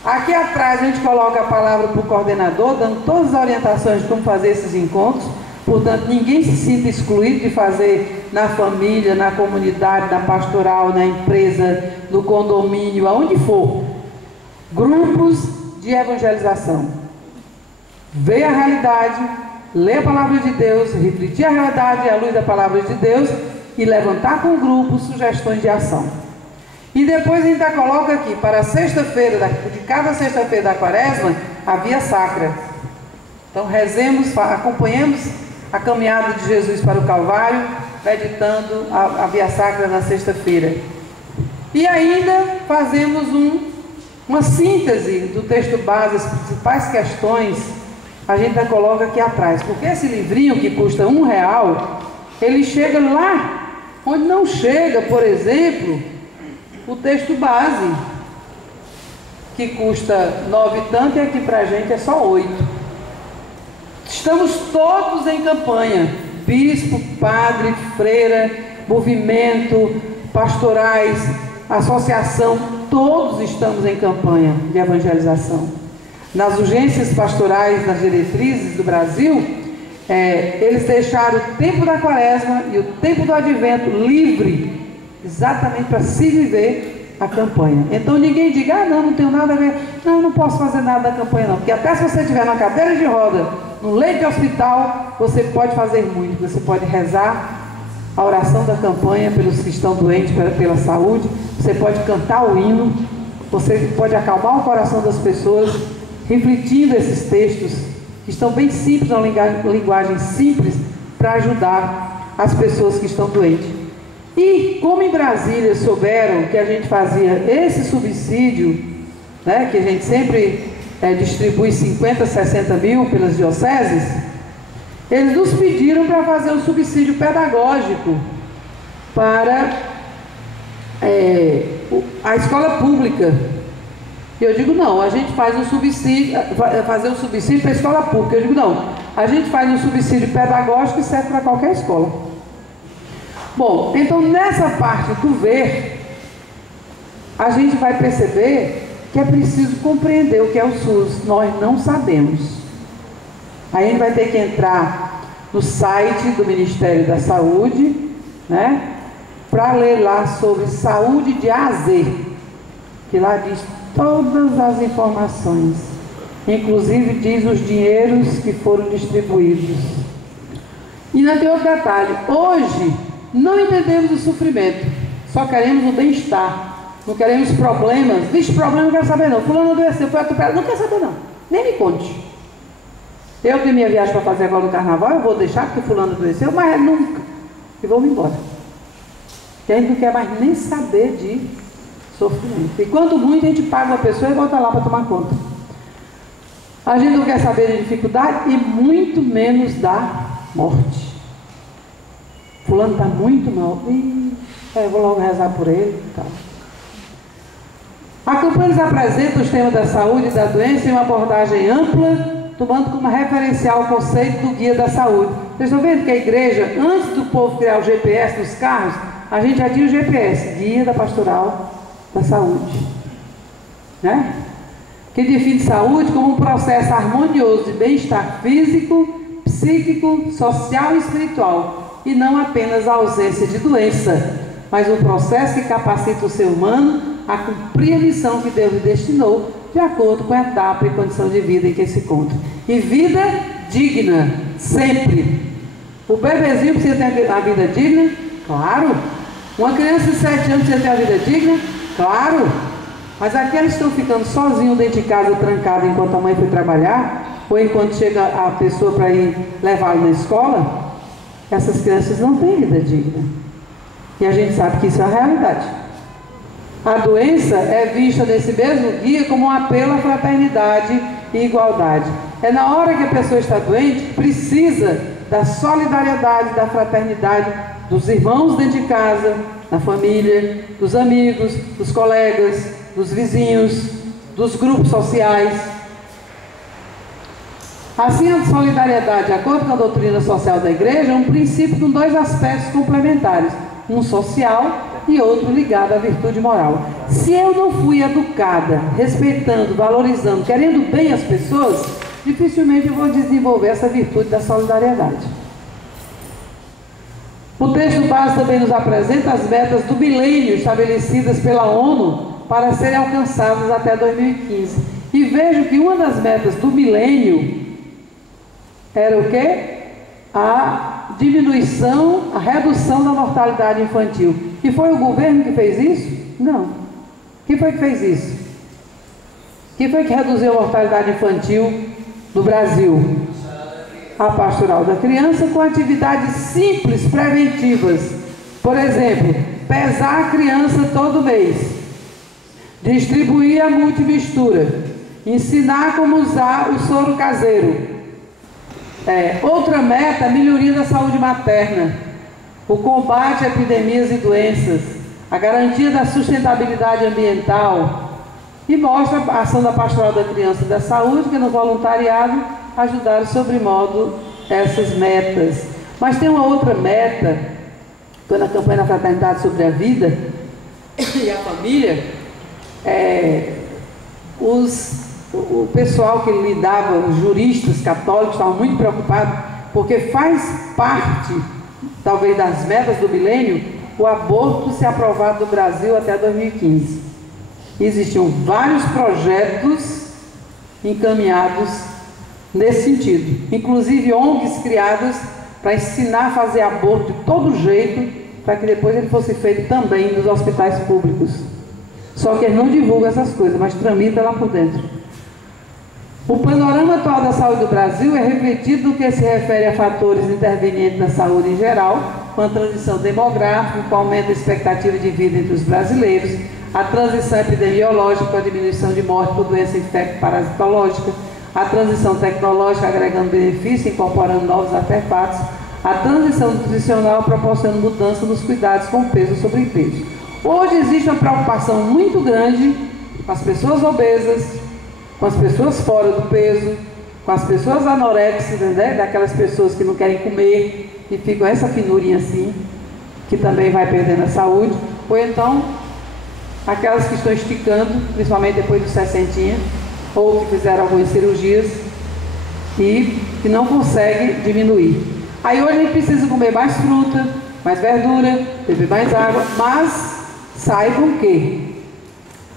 Aqui atrás a gente coloca a palavra para o coordenador, dando todas as orientações de como fazer esses encontros. Portanto, ninguém se sinta excluído de fazer na família, na comunidade, na pastoral, na empresa, no condomínio, aonde for. Grupos de evangelização. Ver a realidade, ler a palavra de Deus, refletir a realidade à luz da palavra de Deus e levantar com o grupo sugestões de ação. E depois a gente coloca aqui, para a sexta-feira, de cada sexta-feira da quaresma, a Via Sacra. Então rezemos, acompanhemos a caminhada de Jesus para o Calvário, meditando a Via Sacra na sexta-feira. E ainda fazemos uma síntese do texto base, as principais questões, a gente coloca aqui atrás. Porque esse livrinho que custa R$1, ele chega lá onde não chega, por exemplo, o texto base, que custa 9 e tanto, e aqui para a gente é só 8. Estamos todos em campanha, bispo, padre, freira, movimento, pastorais, associação, todos estamos em campanha de evangelização. Nas urgências pastorais, nas diretrizes do Brasil, eles deixaram o tempo da quaresma e o tempo do advento livre, exatamente para se viver a campanha. Então ninguém diga, não tenho nada a ver, não posso fazer nada da campanha não, porque até se você estiver na cadeira de roda, no leito de hospital, você pode fazer muito. Você pode rezar a oração da campanha pelos que estão doentes, pela saúde, você pode cantar o hino, você pode acalmar o coração das pessoas, refletindo esses textos, que estão bem simples, uma linguagem simples, para ajudar as pessoas que estão doentes. E como em Brasília souberam que a gente fazia esse subsídio, né, que a gente sempre distribui 50, 60 mil pelas dioceses, eles nos pediram para fazer um subsídio pedagógico para a escola pública. E eu digo, não, a gente faz um subsídio, fazer um subsídio para a escola pública. Eu digo, não, a gente faz um subsídio pedagógico e serve para qualquer escola. Bom, então nessa parte do ver, a gente vai perceber que é preciso compreender o que é o SUS. Nós não sabemos. Aí a gente vai ter que entrar no site do Ministério da Saúde, né, para ler lá sobre saúde de A a Z, que lá diz todas as informações, inclusive diz os dinheiros que foram distribuídos. E ainda tem outro detalhe: hoje não entendemos o sofrimento, só queremos o bem-estar, não queremos problemas. Vixe, problema não quero saber não. Fulano adoeceu, foi atropelado, não quero saber não, nem me conte. Eu tenho minha viagem para fazer agora no carnaval, eu vou deixar porque fulano adoeceu, mas é nunca. E vou me embora. Que a gente não quer mais nem saber de sofrimento. E quanto muito a gente paga uma pessoa e volta lá para tomar conta. A gente não quer saber de dificuldade e muito menos da morte. Fulano está muito mal. Eu vou logo rezar por ele e tal. A campanha nos apresenta os temas da saúde e da doença em uma abordagem ampla, tomando como referencial o conceito do guia da saúde. Vocês estão vendo que a igreja, antes do povo criar o GPS nos carros, a gente já tinha o GPS, Guia da Pastoral da Saúde, né? Que define saúde como um processo harmonioso de bem-estar físico, psíquico, social e espiritual, e não apenas a ausência de doença, mas um processo que capacita o ser humano a cumprir a missão que Deus lhe destinou, de acordo com a etapa e condição de vida em que se encontra. E vida digna, sempre. O bebezinho precisa ter a vida digna? Claro. Uma criança de 7 anos precisa ter a vida digna? Claro. Mas aqueles que estão ficando sozinhos dentro de casa, trancados enquanto a mãe foi trabalhar, ou enquanto chega a pessoa para ir levá-lo na escola, essas crianças não têm vida digna. E a gente sabe que isso é a realidade. A doença é vista nesse mesmo guia como um apelo à fraternidade e igualdade. É na hora que a pessoa está doente, precisa da solidariedade, da fraternidade dos irmãos dentro de casa, da família, dos amigos, dos colegas, dos vizinhos, dos grupos sociais. Assim, a solidariedade, de acordo com a doutrina social da igreja, é um princípio com dois aspectos complementares, um social e outro ligado à virtude moral. Se eu não fui educada, respeitando, valorizando, querendo bem as pessoas, dificilmente eu vou desenvolver essa virtude da solidariedade. O texto base também nos apresenta as metas do milênio estabelecidas pela ONU para serem alcançadas até 2015. E vejo que uma das metas do milênio era o quê? A diminuição, a redução da mortalidade infantil. E foi o governo que fez isso? Não. Quem foi que fez isso? Quem foi que reduziu a mortalidade infantil no Brasil? A Pastoral da Criança, com atividades simples, preventivas. Por exemplo, pesar a criança todo mês, distribuir a multimistura, ensinar como usar o soro caseiro. Outra meta, a melhoria da saúde materna, o combate a epidemias e doenças, a garantia da sustentabilidade ambiental, e mostra a ação da Pastoral da Criança e da Saúde, que no voluntariado ajudaram sobremodo essas metas. Mas tem uma outra meta, quando a campanha da Fraternidade sobre a Vida e a Família, o pessoal que lidava, os juristas católicos, estavam muito preocupados, porque faz parte, talvez, das metas do milênio, o aborto ser aprovado no Brasil até 2015. Existiam vários projetos encaminhados nesse sentido, inclusive ONGs criadas para ensinar a fazer aborto de todo jeito, para que depois ele fosse feito também nos hospitais públicos. Só que eles não divulgam essas coisas, mas tramita lá por dentro. O panorama atual da saúde do Brasil é refletido no que se refere a fatores intervenientes na saúde em geral, com a transição demográfica, com o aumento da expectativa de vida entre os brasileiros, a transição epidemiológica, com a diminuição de morte por doença infecto-parasitológica, a transição tecnológica agregando benefícios, incorporando novos artefatos, a transição nutricional proporcionando mudança nos cuidados com peso e sobrepeso. Hoje existe uma preocupação muito grande com as pessoas obesas, com as pessoas fora do peso, com as pessoas anoréxicas, né? Daquelas pessoas que não querem comer e ficam essa finurinha assim, que também vai perdendo a saúde, ou então aquelas que estão esticando, principalmente depois dos 60, ou que fizeram algumas cirurgias e que não conseguem diminuir. Aí hoje a gente precisa comer mais fruta, mais verdura, beber mais água, mas saibam que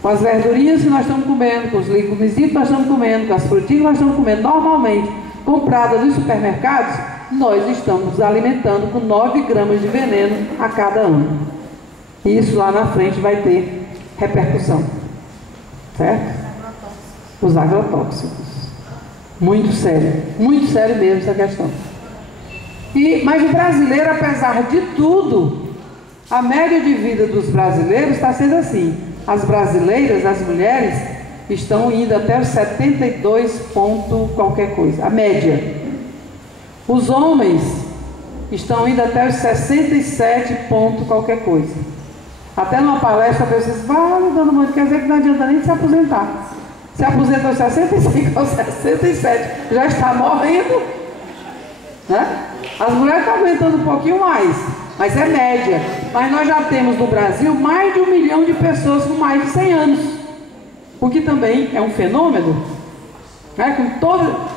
com as verdurinhas que nós estamos comendo, com os legumes que nós estamos comendo, com as frutinhas que nós estamos comendo, normalmente compradas nos supermercados, nós estamos nos alimentando com 9 gramas de veneno a cada ano. E isso lá na frente vai ter repercussão. Certo? Os agrotóxicos. Muito sério mesmo essa questão. Mas o brasileiro, apesar de tudo, a média de vida dos brasileiros está sendo assim. As brasileiras, as mulheres, estão indo até os 72 ponto qualquer coisa, a média. Os homens estão indo até os 67 ponto qualquer coisa. Até numa palestra a pessoa diz, vale, dona Mônica, quer dizer que não adianta nem se aposentar. Se aposenta aos 65 aos 67, já está morrendo, né? As mulheres estão aguentando um pouquinho mais, mas é média. Mas nós já temos no Brasil mais de 1 milhão de pessoas com mais de 100 anos, o que também é um fenômeno, né?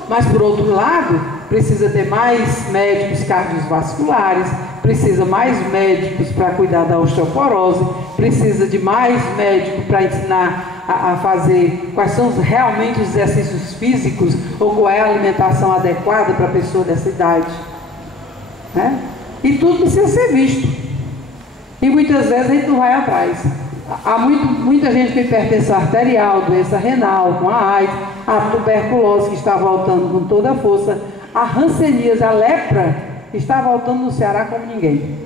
Mas por outro lado, precisa ter mais médicos cardiovasculares, precisa mais médicos para cuidar da osteoporose, precisa de mais médicos para ensinar a fazer quais são realmente os exercícios físicos ou qual é a alimentação adequada para a pessoa dessa idade, né? E tudo precisa ser visto, e muitas vezes a gente não vai atrás. Há muita gente com hipertensão arterial, doença renal, com a AIDS, a tuberculose que está voltando com toda a força, a hanseníase, a lepra está voltando no Ceará como ninguém.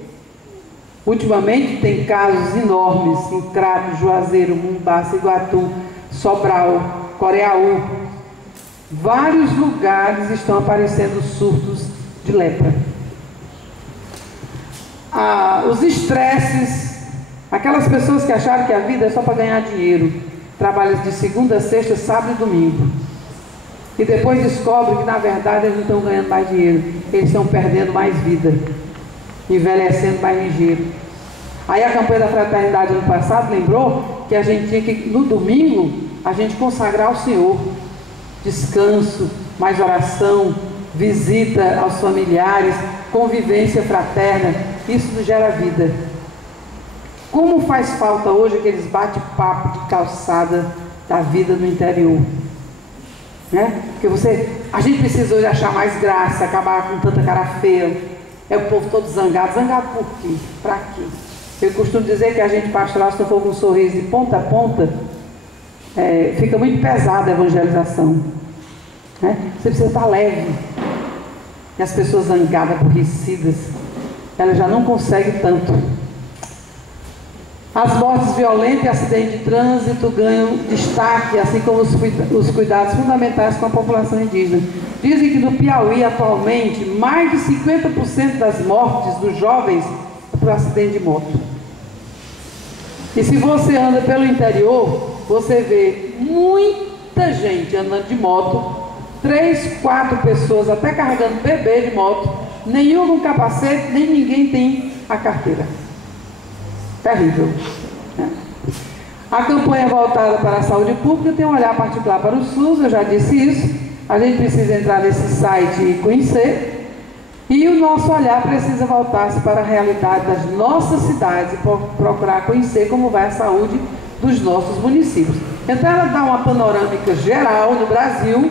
Ultimamente tem casos enormes em Crato, Juazeiro, Mombaça, Iguatu, Sobral, Coreaú. Vários lugares estão aparecendo surtos de lepra. Os estresses, aquelas pessoas que acharam que a vida é só para ganhar dinheiro, trabalham de segunda a sexta, sábado e domingo, e depois descobrem que na verdade eles não estão ganhando mais dinheiro, eles estão perdendo mais vida, envelhecendo mais ligeiro. Aí a campanha da fraternidade ano passado lembrou que a gente tinha que, no domingo, a gente consagrar ao Senhor, descanso, mais oração, visita aos familiares, convivência fraterna. Isso nos gera vida. Como faz falta hoje aqueles bate-papo de calçada da vida no interior, né? Porque a gente precisa hoje achar mais graça, acabar com tanta cara feia. É o povo todo zangado. Zangado por quê? Para quê? Eu costumo dizer que a gente pastoral, se não for com um sorriso de ponta a ponta, fica muito pesada a evangelização, né? Você precisa estar leve. E as pessoas zangadas, aborrecidas, elas já não conseguem tanto. As mortes violentas e acidentes de trânsito ganham destaque, assim como os cuidados fundamentais com a população indígena. Dizem que no Piauí, atualmente, mais de 50% das mortes dos jovens é por acidente de moto. E se você anda pelo interior, você vê muita gente andando de moto, 3, 4 pessoas até carregando bebê de moto, nenhum com capacete, nem ninguém tem a carteira. Terrível, né? A campanha voltada para a saúde pública tem um olhar particular para o SUS, eu já disse isso. A gente precisa entrar nesse site e conhecer, e o nosso olhar precisa voltar-se para a realidade das nossas cidades e procurar conhecer como vai a saúde dos nossos municípios. Então ela dá uma panorâmica geral no Brasil,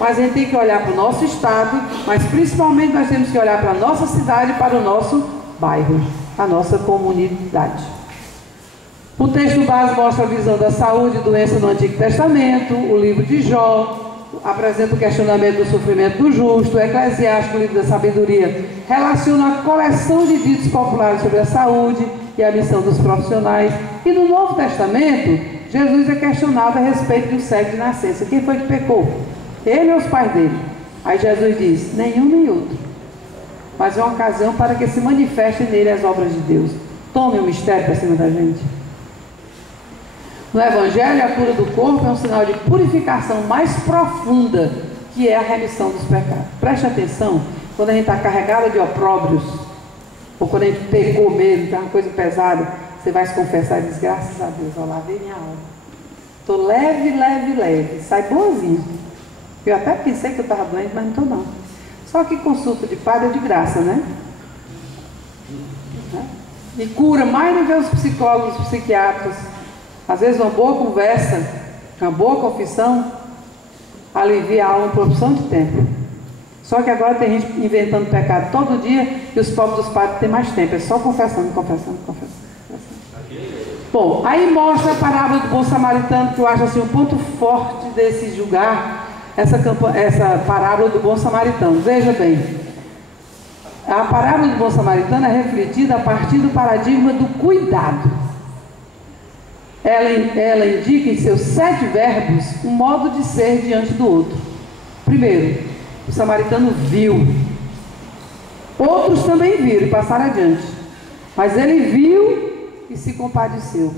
mas a gente tem que olhar para o nosso estado, mas principalmente nós temos que olhar para a nossa cidade e para o nosso bairro, a nossa comunidade. O texto base mostra a visão da saúde e doença no Antigo Testamento, o livro de Jó apresenta o questionamento do sofrimento do justo, o Eclesiástico, o livro da sabedoria, relaciona a coleção de ditos populares sobre a saúde e a missão dos profissionais, e no Novo Testamento, Jesus é questionado a respeito do sexo de nascença. Quem foi que pecou? Ele ou os pais dele? Aí Jesus diz, nenhum nem outro, mas é uma ocasião para que se manifestem nele as obras de Deus. Tome o mistério para cima da gente. No Evangelho, a cura do corpo é um sinal de purificação mais profunda, que é a remissão dos pecados. Preste atenção, quando a gente está carregado de opróbrios, ou quando a gente pecou mesmo, tem uma coisa pesada, você vai se confessar e diz, graças a Deus, eu lavei minha alma. Estou leve, leve, leve, sai boazinho. Eu até pensei que eu estava doente, mas não estou não. Só que consulta de padre é de graça, né? E cura mais do que os psicólogos, os psiquiatras. Às vezes uma boa conversa, uma boa confissão, alivia a alma por opção de tempo. Só que agora tem gente inventando pecado todo dia e os pobres dos padres têm mais tempo, é só confessando. Bom, aí mostra a parábola do bom samaritano, que eu acho assim um ponto forte desse julgar, essa parábola do bom samaritano. Veja bem, a parábola do bom samaritano é refletida a partir do paradigma do cuidado. Ela indica em seus 7 verbos um modo de ser diante do outro. Primeiro, o samaritano viu. Outros também viram e passaram adiante. Mas ele viu e se compadeceu.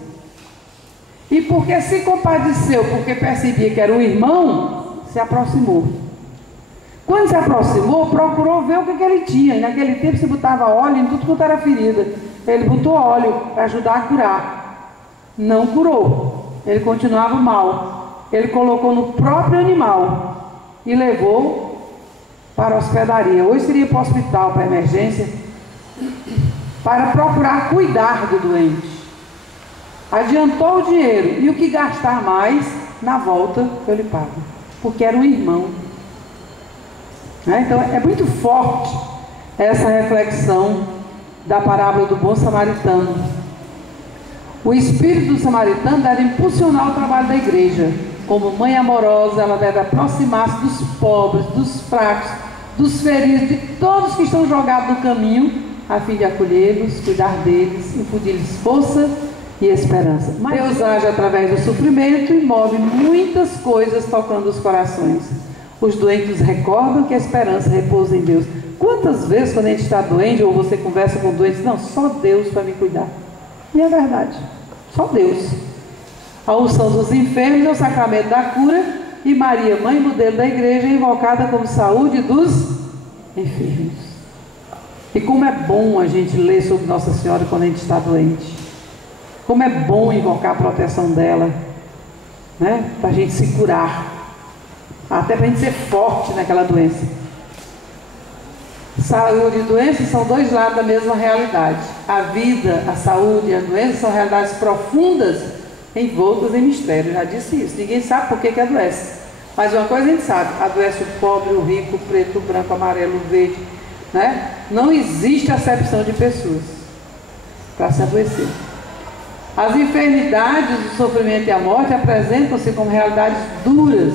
E porque se compadeceu, porque percebia que era um irmão, se aproximou. Quando se aproximou, procurou ver o que ele tinha. E naquele tempo se botava óleo em tudo quanto era ferida. Ele botou óleo para ajudar a curar. Não curou. Ele continuava mal. Ele colocou no próprio animal e levou para a hospedaria. Hoje seria para o hospital, para a emergência, para procurar cuidar do doente. Adiantou o dinheiro e o que gastar mais, na volta eu lhe pago, porque era um irmão. Então é muito forte essa reflexão da parábola do bom samaritano. O espírito do samaritano deve impulsionar o trabalho da igreja. Como mãe amorosa, ela deve aproximar-se dos pobres, dos fracos, dos feridos, de todos que estão jogados no caminho, a fim de acolhê-los, cuidar deles, infundir-lhes força e esperança. Mas Deus age através do sofrimento e move muitas coisas tocando os corações. Os doentes recordam que a esperança repousa em Deus. Quantas vezes quando a gente está doente, ou você conversa com doentes, não, só Deus para me cuidar. E é verdade, só Deus. A unção dos enfermos é o sacramento da cura, e Maria, mãe modelo da igreja, é invocada como saúde dos enfermos. E como é bom a gente ler sobre Nossa Senhora quando a gente está doente. Como é bom invocar a proteção dela, né? Para a gente se curar. Até para a gente ser forte naquela doença. Saúde e doença são dois lados da mesma realidade. A vida, a saúde e a doença são realidades profundas, envoltas em mistério. Eu já disse isso. Ninguém sabe por que adoece. Mas uma coisa a gente sabe: adoece o pobre, o rico, o preto, o branco, o amarelo, o verde, né? Não existe acepção de pessoas para se adoecer. As enfermidades, o sofrimento e a morte apresentam-se como realidades duras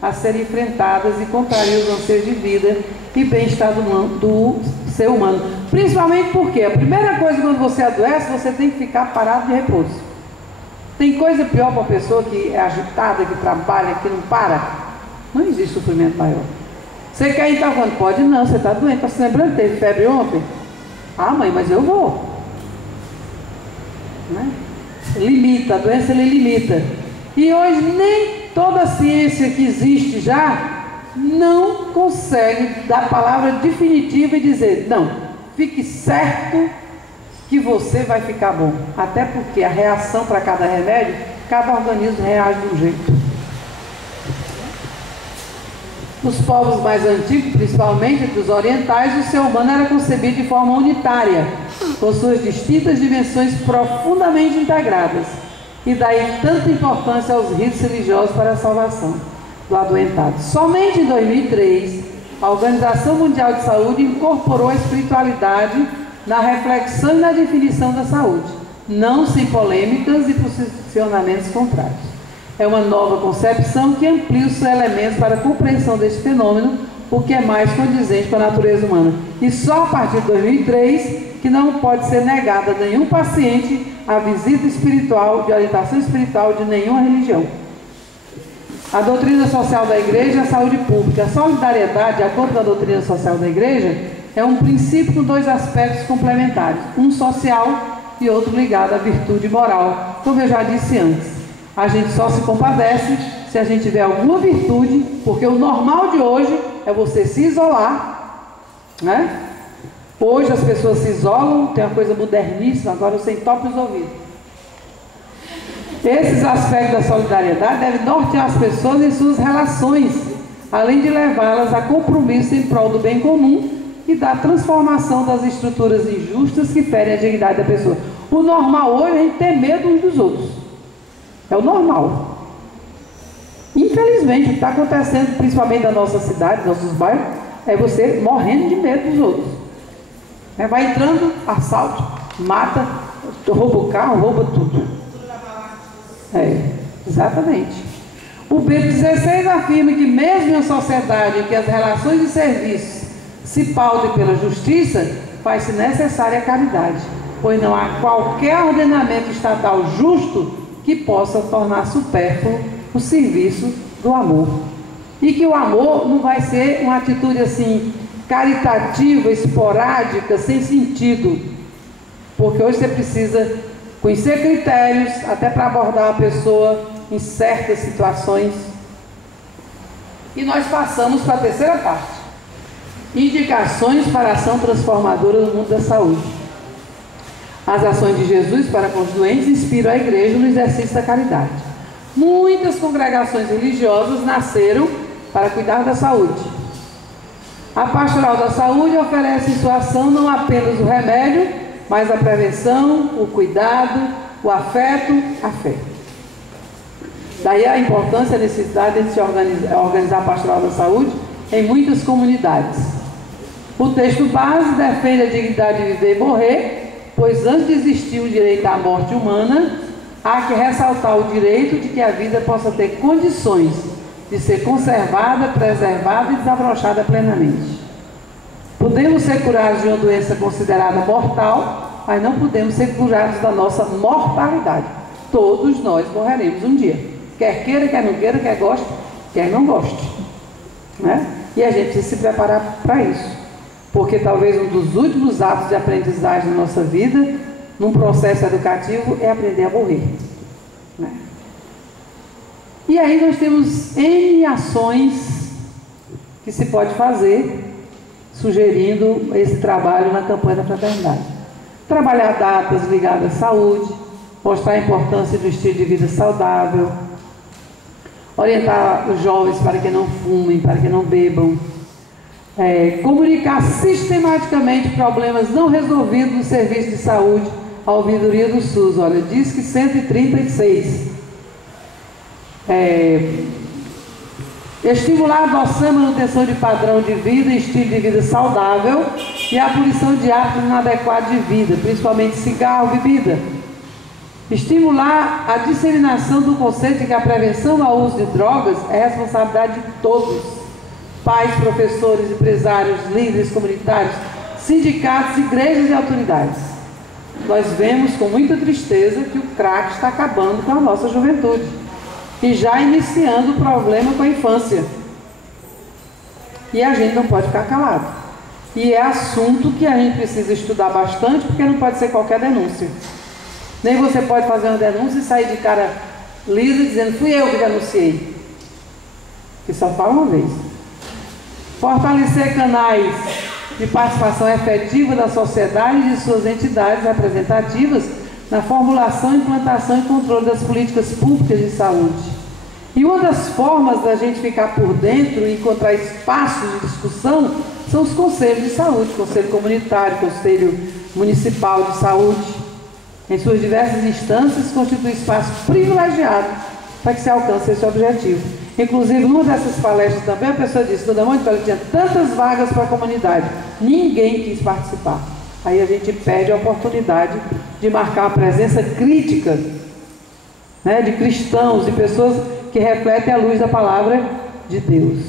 a serem enfrentadas e contrariam os anseios de vida e bem-estar do ser humano. Principalmente porque a primeira coisa quando você adoece, você tem que ficar parado de repouso. Tem coisa pior para a pessoa que é agitada, que trabalha, que não para? Não existe sofrimento maior. Você quer ir tal quando? Pode não, você está doente. Está se lembrando que teve febre ontem? Ah, mãe, mas eu vou. Né? Limita, a doença ele limita. E hoje nem toda a ciência que existe já não consegue dar a palavra definitiva e dizer, não, fique certo que você vai ficar bom. Até porque a reação para cada remédio, cada organismo reage de um jeito. Nos povos mais antigos, principalmente dos orientais, o ser humano era concebido de forma unitária, com suas distintas dimensões profundamente integradas. E daí tanta importância aos ritos religiosos para a salvação do adoentado. Somente em 2003, a Organização Mundial de Saúde incorporou a espiritualidade na reflexão e na definição da saúde, não sem polêmicas e posicionamentos contrários. É uma nova concepção que amplia os seus elementos para a compreensão deste fenômeno, o que é mais condizente com a natureza humana. E só a partir de 2003 que não pode ser negada a nenhum paciente a visita espiritual, de orientação espiritual de nenhuma religião. A doutrina social da igreja é a saúde pública. A solidariedade, de acordo com a doutrina social da igreja, é um princípio com dois aspectos complementares, um social e outro ligado à virtude moral. Como eu já disse antes, a gente só se compadece se a gente tiver alguma virtude, porque o normal de hoje é você se isolar, né? Hoje as pessoas se isolam, tem uma coisa moderníssima, agora você entope os ouvidos. Esses aspectos da solidariedade devem nortear as pessoas em suas relações, além de levá-las a compromisso em prol do bem comum e da transformação das estruturas injustas que ferem a dignidade da pessoa. O normal hoje é a gente ter medo uns dos outros. É o normal. Infelizmente, o que está acontecendo, principalmente na nossa cidade, nos nossos bairros, é você morrendo de medo dos outros. Vai entrando, assalto, mata, rouba o carro, rouba tudo. Exatamente. O Bento XVI afirma que mesmo em uma sociedade em que as relações de serviço se pautem pela justiça, faz-se necessária a caridade, pois não há qualquer ordenamento estatal justo que possa tornar supérfluo o serviço do amor. E que o amor não vai ser uma atitude assim, caritativa, esporádica, sem sentido. Porque hoje você precisa conhecer critérios até para abordar a pessoa em certas situações. E nós passamos para a terceira parte. Indicações para a ação transformadora no mundo da saúde. As ações de Jesus para com os doentes inspiram a igreja no exercício da caridade. Muitas congregações religiosas nasceram para cuidar da saúde. A Pastoral da Saúde oferece em sua ação não apenas o remédio, mas a prevenção, o cuidado, o afeto, a fé. Daí a importância e a necessidade de se organizar a Pastoral da Saúde em muitas comunidades. O texto base defende a dignidade de viver e morrer, pois antes de existir o direito à morte humana, há que ressaltar o direito de que a vida possa ter condições de ser conservada, preservada e desabrochada plenamente. Podemos ser curados de uma doença considerada mortal, mas não podemos ser curados da nossa mortalidade. Todos nós morreremos um dia. Quer queira, quer não queira, quer goste, quer não goste. E a gente precisa se preparar para isso. Porque talvez um dos últimos atos de aprendizagem da nossa vida, num processo educativo, é aprender a morrer. E aí nós temos N ações que se pode fazer, sugerindo esse trabalho na campanha da fraternidade. Trabalhar datas ligadas à saúde, mostrar a importância do estilo de vida saudável, orientar os jovens para que não fumem, para que não bebam, comunicar sistematicamente problemas não resolvidos no serviço de saúde à ouvidoria do SUS. Olha, diz que 136. Estimular a adoção e manutenção de padrão de vida e estilo de vida saudável e a abolição de hábitos inadequados de vida, principalmente cigarro, bebida. Estimular a disseminação do conceito de que a prevenção ao uso de drogas é responsabilidade de todos, pais, professores, empresários, líderes comunitários, sindicatos, igrejas e autoridades. Nós vemos com muita tristeza que o crack está acabando com a nossa juventude e já iniciando o problema com a infância. E a gente não pode ficar calado. E é assunto que a gente precisa estudar bastante, porque não pode ser qualquer denúncia. Nem você pode fazer uma denúncia e sair de cara lisa dizendo, fui eu que denunciei. Que só fala uma vez. Fortalecer canais de participação efetiva da sociedade e de suas entidades representativas na formulação, implantação e controle das políticas públicas de saúde. E uma das formas da gente ficar por dentro e encontrar espaços de discussão são os conselhos de saúde, conselho comunitário, conselho municipal de saúde. Em suas diversas instâncias, constitui espaço privilegiado para que se alcance esse objetivo. Inclusive, numa dessas palestras também, a pessoa disse, Dona Mônica, tinha tantas vagas para a comunidade, ninguém quis participar. Aí a gente perde a oportunidade de marcar uma presença crítica, de cristãos, de pessoas que refletem a luz da palavra de Deus.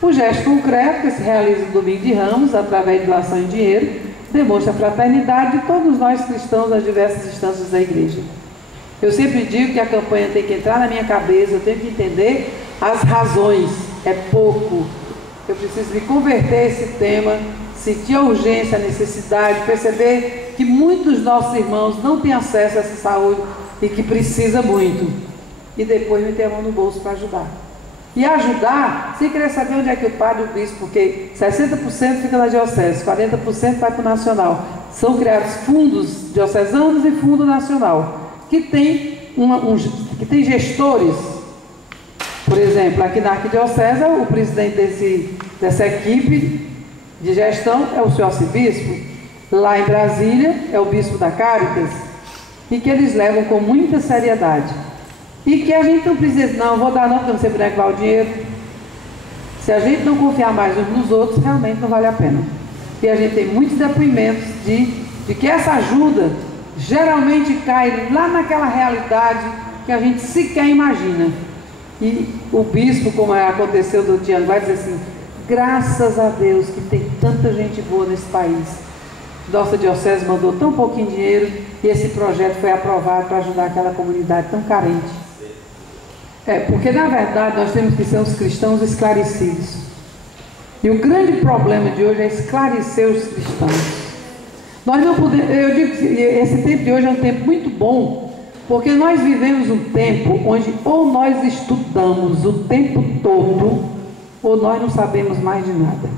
O gesto concreto que se realiza no Domingo de Ramos, através de doação em dinheiro, demonstra a fraternidade de todos nós cristãos nas diversas instâncias da igreja. Eu sempre digo que a campanha tem que entrar na minha cabeça, eu tenho que entender as razões, é pouco. Eu preciso me converter a esse tema, sentir a urgência, a necessidade, perceber que muitos dos nossos irmãos não têm acesso a essa saúde e que precisa muito. E depois meter a mão no bolso para ajudar. E ajudar sem querer saber onde é que o padre e o bispo, porque 60% fica na diocese, 40% vai para o nacional. São criados fundos diocesanos e fundo nacional, que tem gestores. Por exemplo, aqui na arquidiocese, o presidente dessa equipe de gestão é o senhor arcebispo. Lá em Brasília é o bispo da Cáritas, e que eles levam com muita seriedade. E que a gente não precisa dizer, não, vou dar não, porque eu não sei para onde vai o dinheiro. Se a gente não confiar mais uns nos outros, realmente não vale a pena. E a gente tem muitos depoimentos de que essa ajuda geralmente cai lá naquela realidade que a gente sequer imagina. E o bispo, como aconteceu do Tianguá, diz assim: graças a Deus que tem tanta gente boa nesse país. Nossa diocese mandou tão pouquinho dinheiro e esse projeto foi aprovado para ajudar aquela comunidade tão carente. Porque na verdade nós temos que ser os cristãos esclarecidos. E o grande problema de hoje é esclarecer os cristãos. Nós não podemos, eu digo que esse tempo de hoje é um tempo muito bom, porque nós vivemos um tempo onde ou nós estudamos o tempo todo, ou nós não sabemos mais de nada.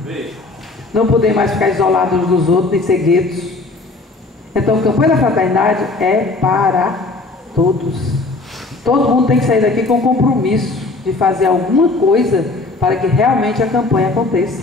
Não podemos mais ficar isolados uns dos outros, nem ser guetos. Então, a campanha da fraternidade é para todos. Todo mundo tem que sair daqui com compromisso de fazer alguma coisa para que realmente a campanha aconteça.